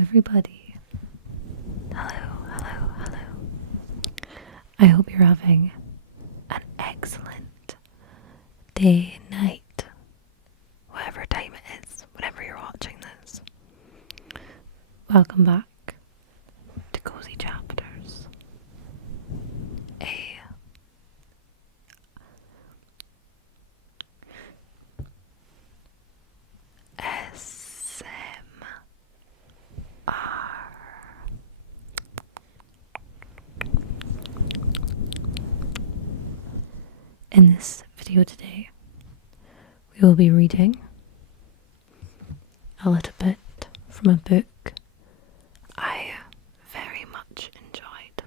everybody. Hello. I hope you're having an excellent day, night, whatever time it is, whenever you're watching this. Welcome back to Cozy Chapters. In this video today, we will be reading a little bit from a book I very much enjoyed.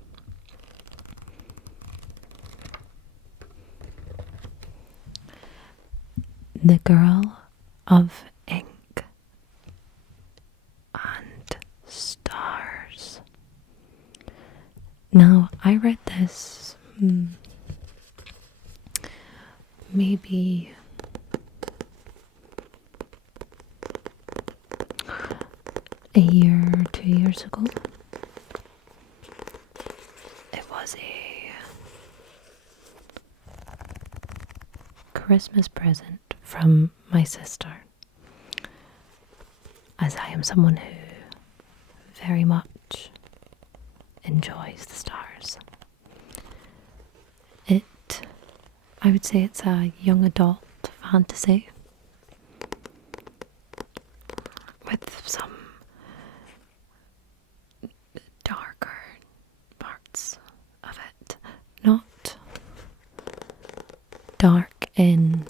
The Girl of Ink and Stars. Now, I read this maybe a year or 2 years ago. It was a Christmas present from my sister, as I am someone who very much enjoys the stars. I would say it's a young adult fantasy with some darker parts of it. Not dark in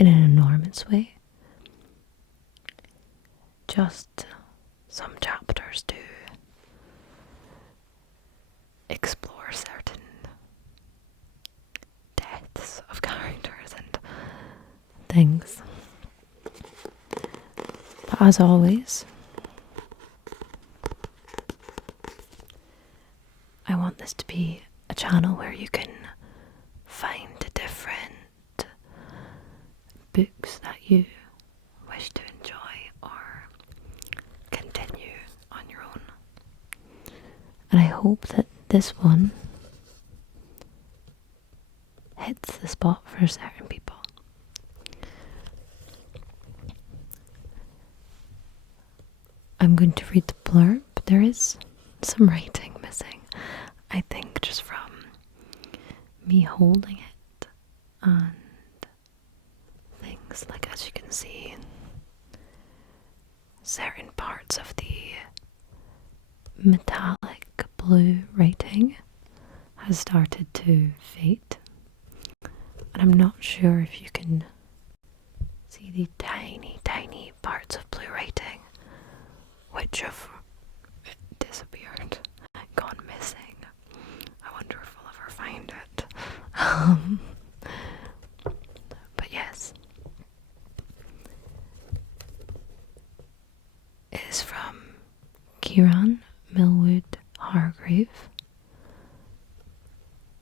an enormous way. Just some chapters do explore certain deaths of characters and things. But as always, I want this to be a channel where you can find different books that you wish to enjoy or continue on your own. And I hope that this one hits the spot for certain people. I'm going to read the blurb. There is some writing missing, I think, just from me holding it and things. Like, as you can see, certain parts of the metallic blue writing has started to fade, and I'm not sure if you can see the tiny parts of blue writing which have disappeared, gone missing. I wonder if we'll ever find it. But yes, it is from Kiran Millwood Hargrave,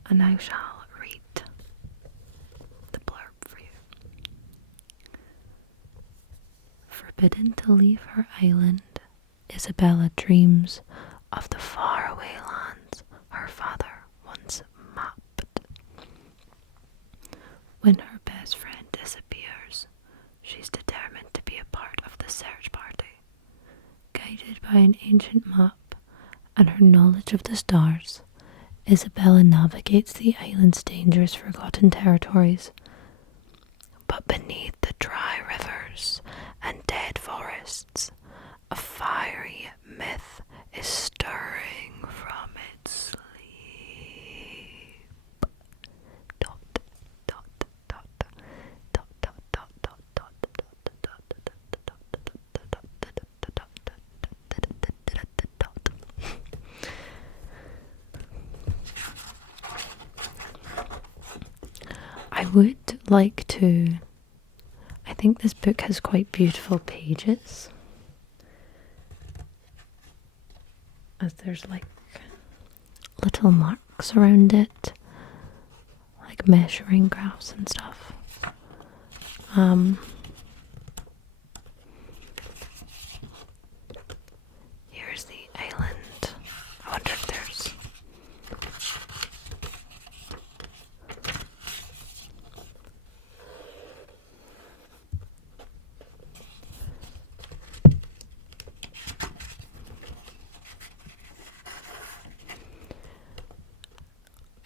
and I shall read the blurb for you. Forbidden to leave her island, Isabella dreams of the faraway lands her father once mapped. When her best friend disappears, she's determined to be a part of the search party. Guided by an ancient map and her knowledge of the stars, Isabella navigates the island's dangerous forgotten territories. But beneath the dry rivers and dead forests, a fiery myth is stirring from its sleep. I would like to. I think this book has quite beautiful pages, as there's like little marks around it, like measuring graphs and stuff.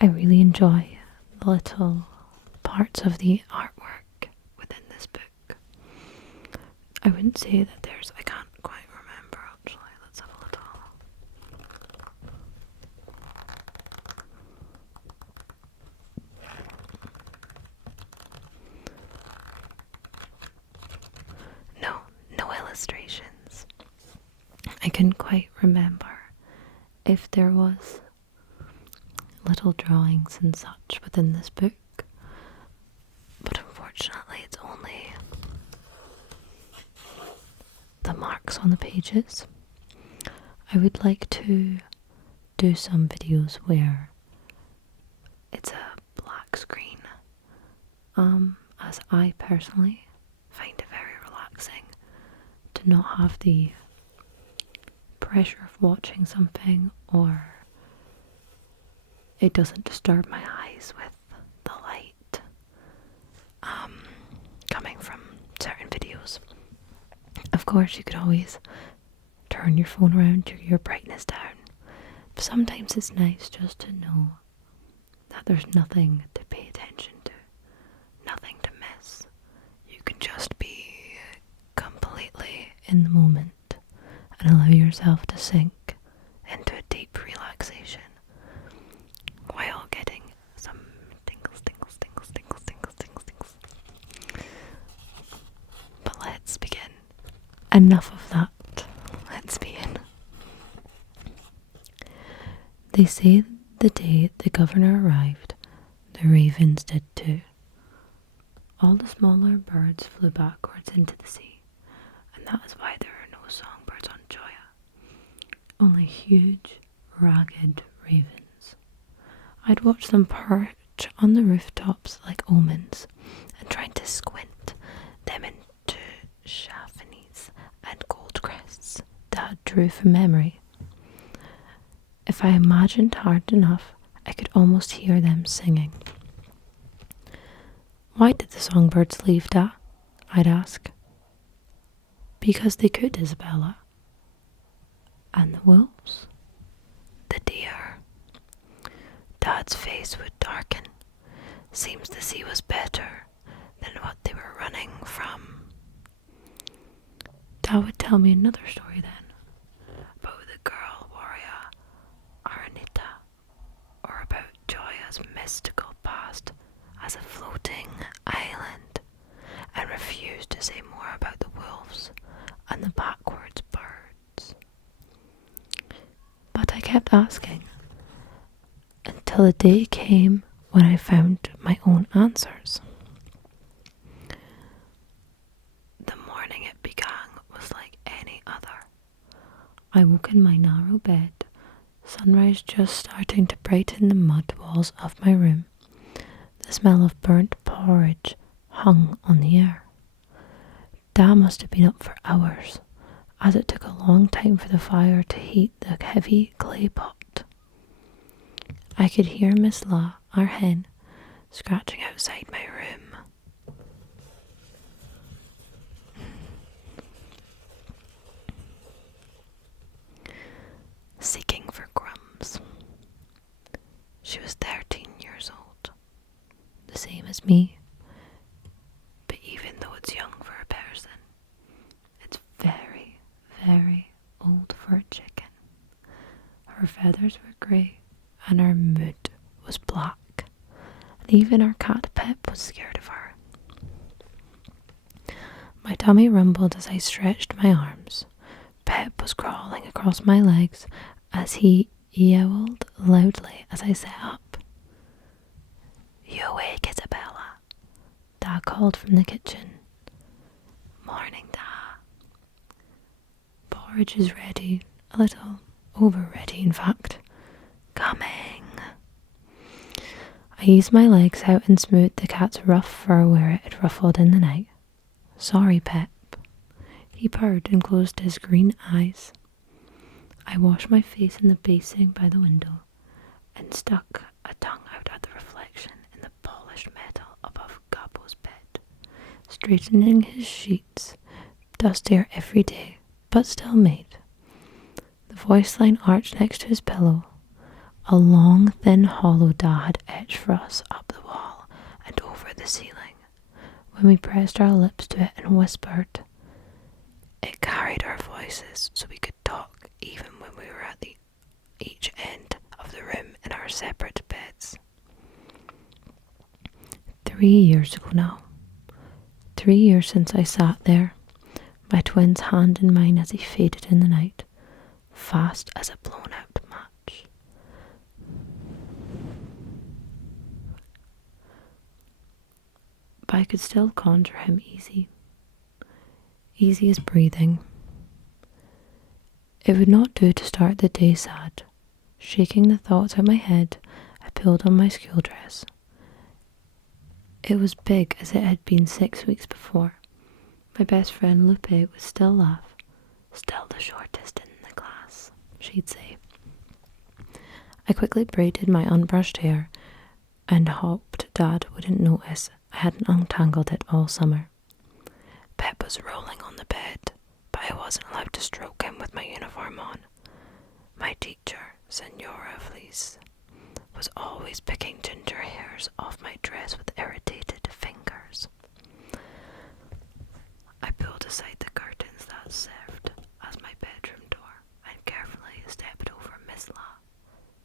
I really enjoy the little parts of the artwork within this book. I wouldn't say that I can't quite remember actually. Let's have a little. No illustrations. I couldn't quite remember if there was little drawings and such within this book, but unfortunately it's only the marks on the pages. I would like to do some videos where it's a black screen, as I personally find it very relaxing to not have the pressure of watching something, or it doesn't disturb my eyes with the light coming from certain videos. Of course, you could always turn your phone around, turn your brightness down, but sometimes it's nice just to know that there's nothing to pay attention to, nothing to miss. You can just be completely in the moment and allow yourself to sink into a deep relaxation while getting some tingles. But let's begin. Enough of that. Let's begin. They say the day the governor arrived, the ravens did too. All the smaller birds flew backwards into the sea, and that is why there are no songbirds on Joya, only huge, ragged ravens. I'd watch them perch on the rooftops like omens, and trying to squint them into chaffanies and goldcrests Dad drew from memory. If I imagined hard enough, I could almost hear them singing. Why did the songbirds leave, Dad? I'd ask. Because they could, Isabella. And the wolves? The deer? Dad's face would darken. Seems the sea was better than what they were running from. Dad would tell me another story then, about the girl warrior Aranita, or about Joya's mystical past as a floating island, and refused to say more about the wolves and the backwards birds. But I kept asking, until the day came when I found my own answers. The morning it began was like any other. I woke in my narrow bed, sunrise just starting to brighten the mud walls of my room. The smell of burnt porridge hung on the air. Dad must have been up for hours, as it took a long time for the fire to heat the heavy clay pot. I could hear Miss La, our hen, scratching outside my room. Seeking for crumbs. She was 13 years old, the same as me, but even though it's young for a person, it's very, very old for a chicken. Her feathers were grey, and her mood was black, and even our cat Pip was scared of her. My tummy rumbled as I stretched my arms. Pip was crawling across my legs as he yowled loudly as I sat up. You awake, Isabella? Dad called from the kitchen. Morning, Dad. Porridge is ready, a little over ready in fact. Coming. I eased my legs out and smoothed the cat's rough fur where it had ruffled in the night. Sorry, Pep. He purred and closed his green eyes. I washed my face in the basin by the window and stuck a tongue out at the reflection in the polished metal above Gabbo's bed, straightening his sheets, dustier every day, but still made. The voice line arched next to his pillow. A long, thin hollow Dad had etched for us up the wall and over the ceiling. When we pressed our lips to it and whispered, it carried our voices so we could talk even when we were at each end of the room in our separate beds. 3 years ago now. 3 years since I sat there, my twin's hand in mine as he faded in the night, fast as a blown out match. But I could still conjure him easy as breathing. It would not do to start the day sad. Shaking the thoughts out my head, I pulled on my school dress. It was big as it had been 6 weeks before. My best friend Lupe would still laugh. Still the shortest in the class, she'd say. I quickly braided my unbrushed hair and hoped Dad wouldn't notice I hadn't untangled it all summer. Pep was rolling on the bed, but I wasn't allowed to stroke him with my uniform on. My teacher, Senora Fleece, was always picking ginger hairs off my dress with irritated fingers. I pulled aside the curtains that served as my bedroom door and carefully stepped over Miss La,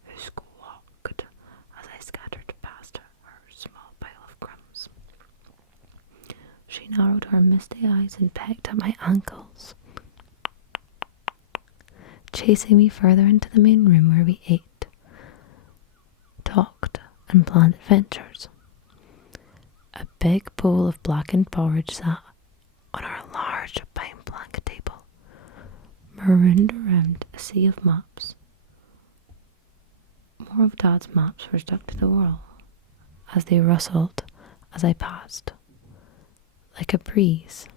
who squawked as I scattered past her small pile of crumbs. She narrowed her misty eyes and pecked at my ankles, chasing me further into the main room where we ate, talked, and planned adventures. A big bowl of blackened porridge sat on our large pine plank table, marooned around a sea of maps. More of Dad's maps were stuck to the wall as they rustled as I passed, like a breeze.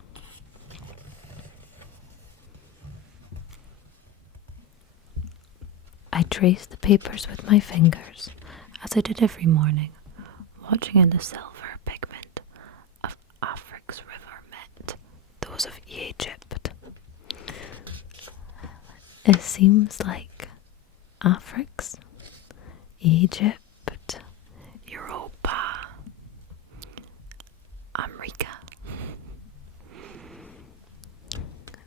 I traced the papers with my fingers, as I did every morning, watching how the silver pigment of Africa's river met those of Egypt. It seems like Africa's, Egypt, Europa, America.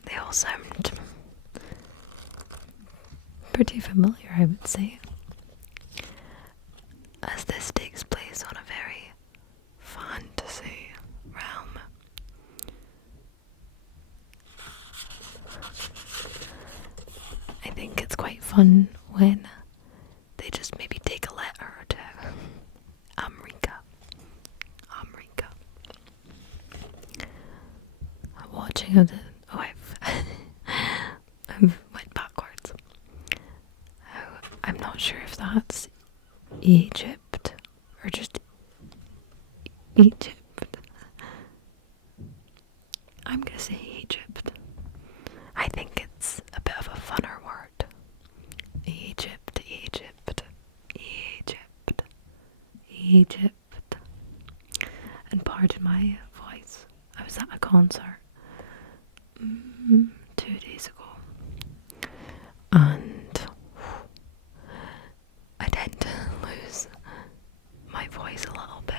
They all sound pretty familiar, I would say, as this takes place on a very fantasy realm. I think it's quite fun when they just maybe take a letter or two. America. Watching how I've went backwards. I'm not sure if that's Egypt or just Egypt. I'm gonna say Egypt. I think it's a bit of a funner word. Egypt. And pardon my voice, I was at a concert 2 days ago, and I tend to lose my voice a little bit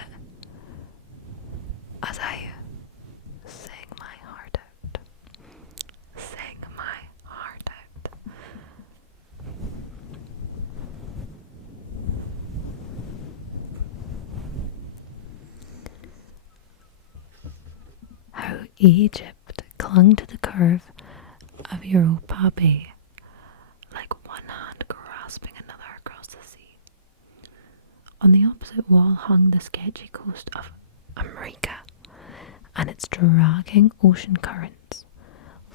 as I sing my heart out. How Egypt clung to the curve of Europa Bay, like one hand grasping another across the sea. On the opposite wall hung the sketchy coast of America and its dragging ocean currents,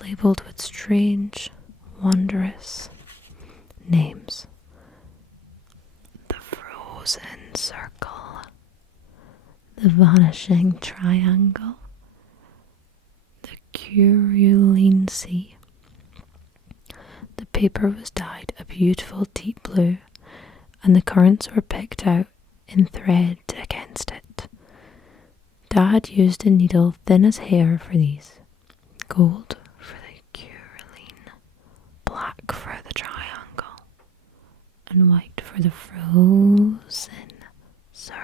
labelled with strange, wondrous names. The frozen circle, the vanishing triangle, the Curulene Sea. The paper was dyed a beautiful deep blue, and the currents were picked out in thread against it. Dad used a needle thin as hair for these, gold for the Curulene, black for the triangle, and white for for the frozen circle.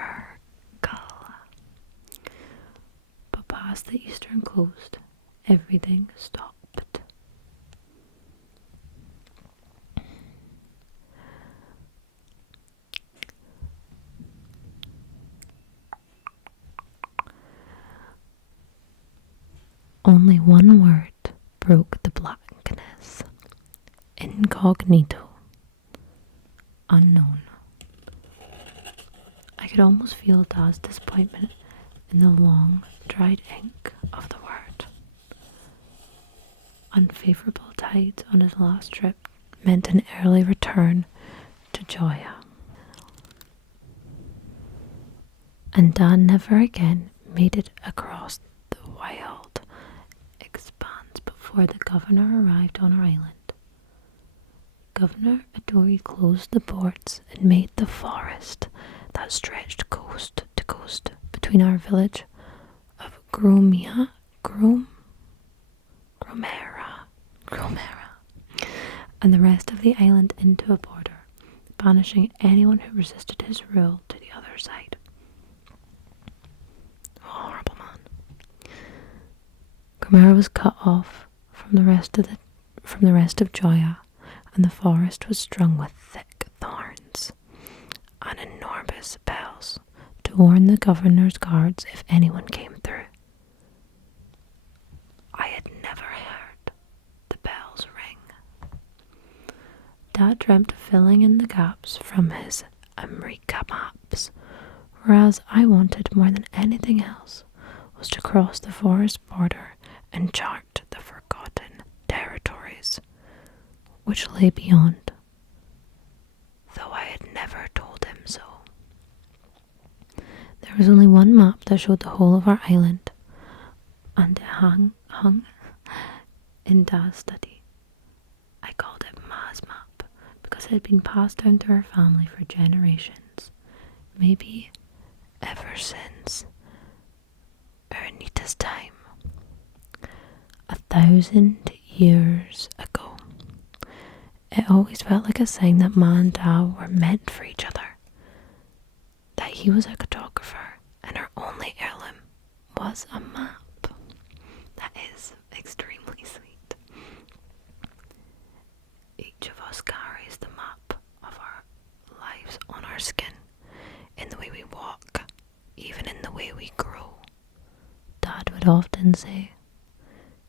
But past the eastern coast, everything stopped. Only one word broke the blackness. Incognito. Unknown. I could almost feel Dad's disappointment in the long, dried ink of the word. Unfavourable tides on his last trip meant an early return to Joya. And Dad never again made it across the wild expanse before the governor arrived on our island. Governor Adori closed the ports and made the forest that stretched coast to coast between our village of Gromera and the rest of the island into a border, banishing anyone who resisted his rule to the other side. Horrible man. Gromera was cut off from the rest of Joya, and the forest was strung with thick thorns and enormous bells to warn the governor's guards if anyone came through. I had never heard the bells ring. Dad dreamt of filling in the gaps from his America maps, whereas I wanted more than anything else was to cross the forest border and chart the forgotten territories which lay beyond, though I had never told him so. There was only one map that showed the whole of our island, and it hung in Dad's study. I called it Ma's map because it had been passed down to our family for generations, maybe ever since Ernita's time, 1,000 years ago. It always felt like a sign that Ma and Dad were meant for each other, that he was a cartographer and our only heirloom was a map. That is extremely sweet. Each of us carries the map of our lives on our skin, in the way we walk, even in the way we grow. Dad would often say,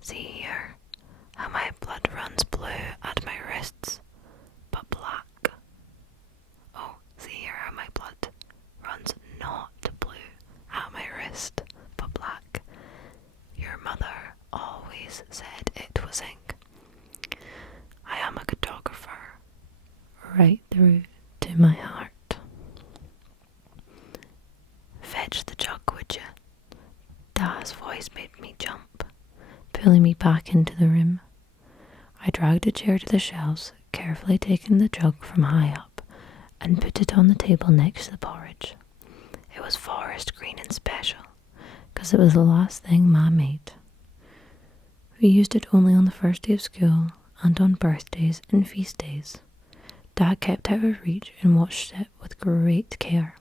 "See here, how my blood runs blue at my wrists, but black. Oh, see here how my blood runs not blue at my wrist, but black. Your mother always said it was ink. I am a cartographer, right through to my heart." "Fetch the jug, would you?" Dad's voice made me jump, pulling me back into the room. I dragged a chair to the shelves, carefully taking the jug from high up, and put it on the table next to the porridge. It was forest green and special, because it was the last thing Ma made. We used it only on the first day of school, and on birthdays and feast days. Dad kept out of reach and watched it with great care.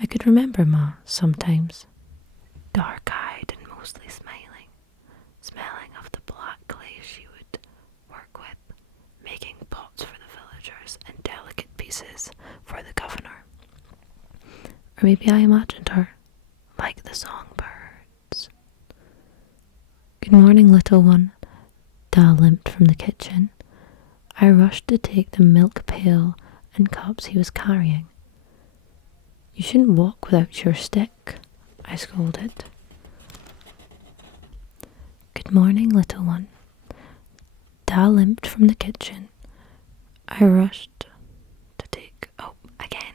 I could remember Ma sometimes, dark-eyed and mostly smelling of the black clay she would work with, making pots for the villagers and delicate pieces for the governor. Or maybe I imagined her, like the songbirds. "Good morning, little one." Dad limped from the kitchen. I rushed to take the milk pail and cups he was carrying. "You shouldn't walk without your stick," I scolded. "Good morning, little one." Dad limped from the kitchen. I rushed to take... Oh, again.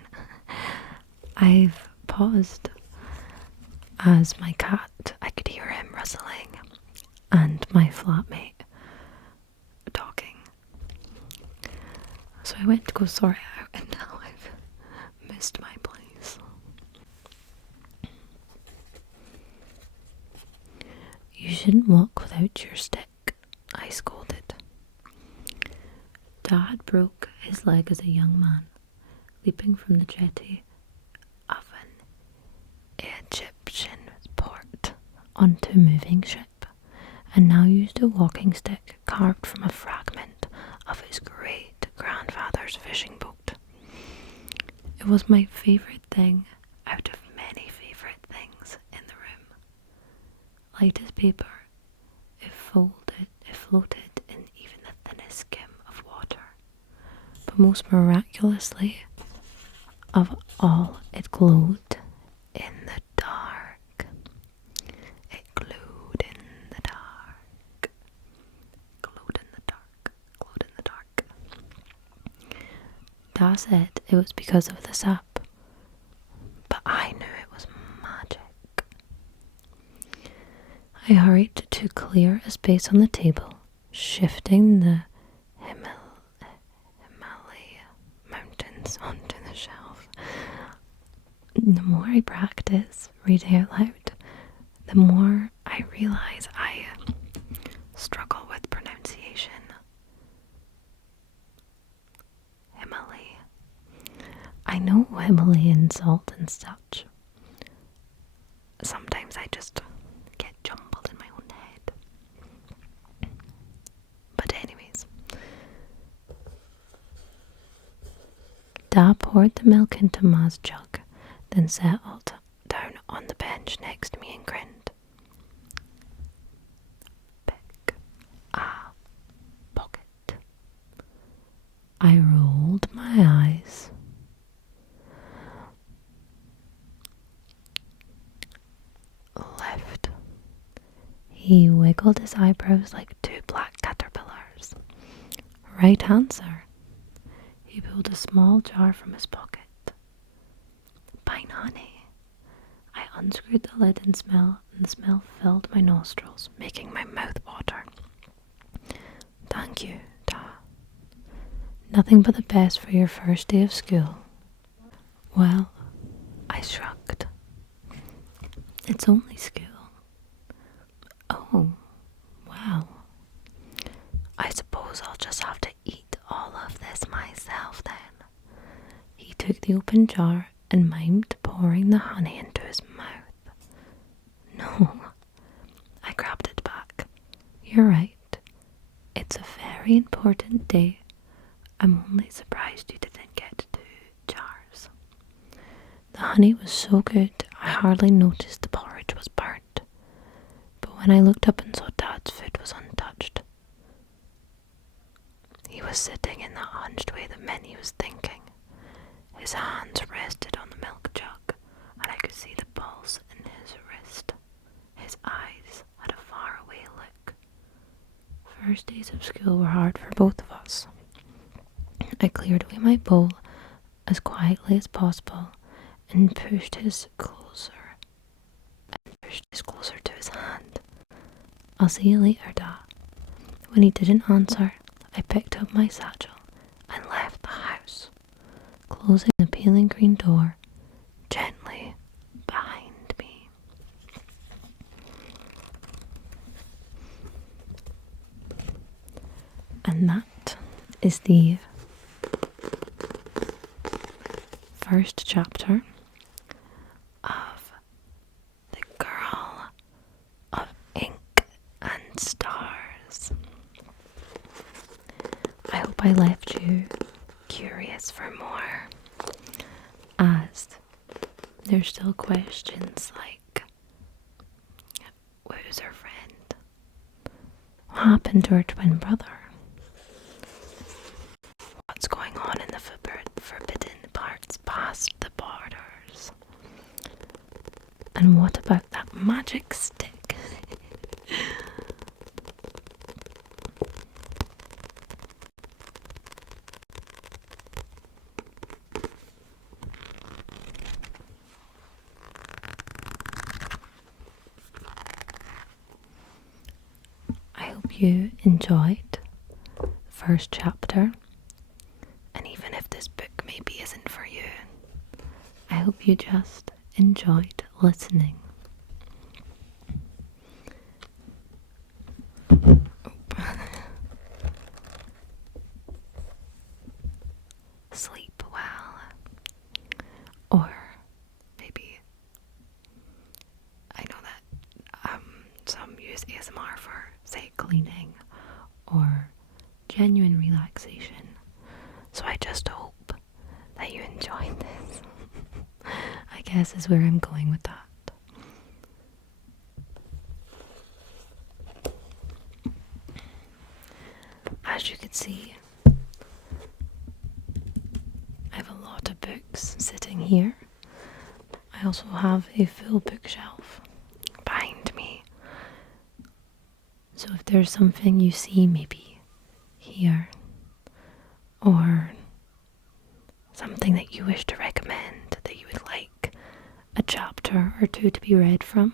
I've paused as my cat, I could hear him rustling, and my flatmate talking. So I went to go sort it out, and now I've missed my place. "You shouldn't walk without your stick," I scolded. Dad broke his leg as a young man, leaping from the jetty of an Egyptian port onto a moving ship, and now used a walking stick carved from a fragment of his great grandfather's fishing boat. It was my favourite thing out of many favourite things in the room. Light as paper, it floated in even the thinnest skim of water. But most miraculously of all, it glowed in the dark. It glowed in the dark. Glowed in the dark. Glowed in the dark. Da said it was because of the sap, but I knew it was magic. I hurried to clear a space on the table, shifting the Himalaya mountains onto the shelf. The more I practice reading out loud, the more I realize I struggle with pronunciation. Himalaya. I know Himalayan salt and such. Sometimes I just get jumbled in my own head. But anyways, Da poured the milk into Ma's jug, then settled down on the bench next to me and grinned. Pick a pocket. I rolled my eyes. Left. He wiggled his eyebrows like two black caterpillars. Right answer. He pulled a small jar from his pocket. Pine honey. I unscrewed the lid and the smell filled my nostrils, making my mouth water. Thank you, Da. Nothing but the best for your first day of school. Well, I shrugged. It's only school. Oh, wow. I suppose I'll just have to eat all of this myself then. He took the open jar and mimed pouring the honey into his mouth. No, I grabbed it back. You're right. It's a very important day. I'm only surprised you didn't get 2 jars. The honey was so good, I hardly noticed the porridge was burnt. But when I looked up and saw Dad's food was untouched, he was sitting in that hunched way that meant he was thinking. His hands rested on the milk jug, and I could see the pulse in his wrist. His eyes had a faraway look. First days of school were hard for both of us. I cleared away my bowl as quietly as possible and pushed his closer to his hand. I'll see you later, Da. When he didn't answer, I picked up my satchel and left the house, closing the peeling green door gently behind me. And that is the first chapter of The Girl of Ink and Stars. I hope I left you curious for more, as there's still questions like, where's her friend? What happened to her twin brother? What's going on in the forbidden parts past the borders? And what about that magic stick? I hope you enjoyed the first chapter, and even if this book maybe isn't for you, I hope you just enjoyed listening. Sleep well. ASMR for, say, cleaning or genuine relaxation. So I just hope that you enjoyed this. I guess is where I'm going with that. As you can see, I have a lot of books sitting here. I also have a full bookshelf behind me. So if there's something you see maybe here, or something that you wish to recommend that you would like a chapter or two to be read from,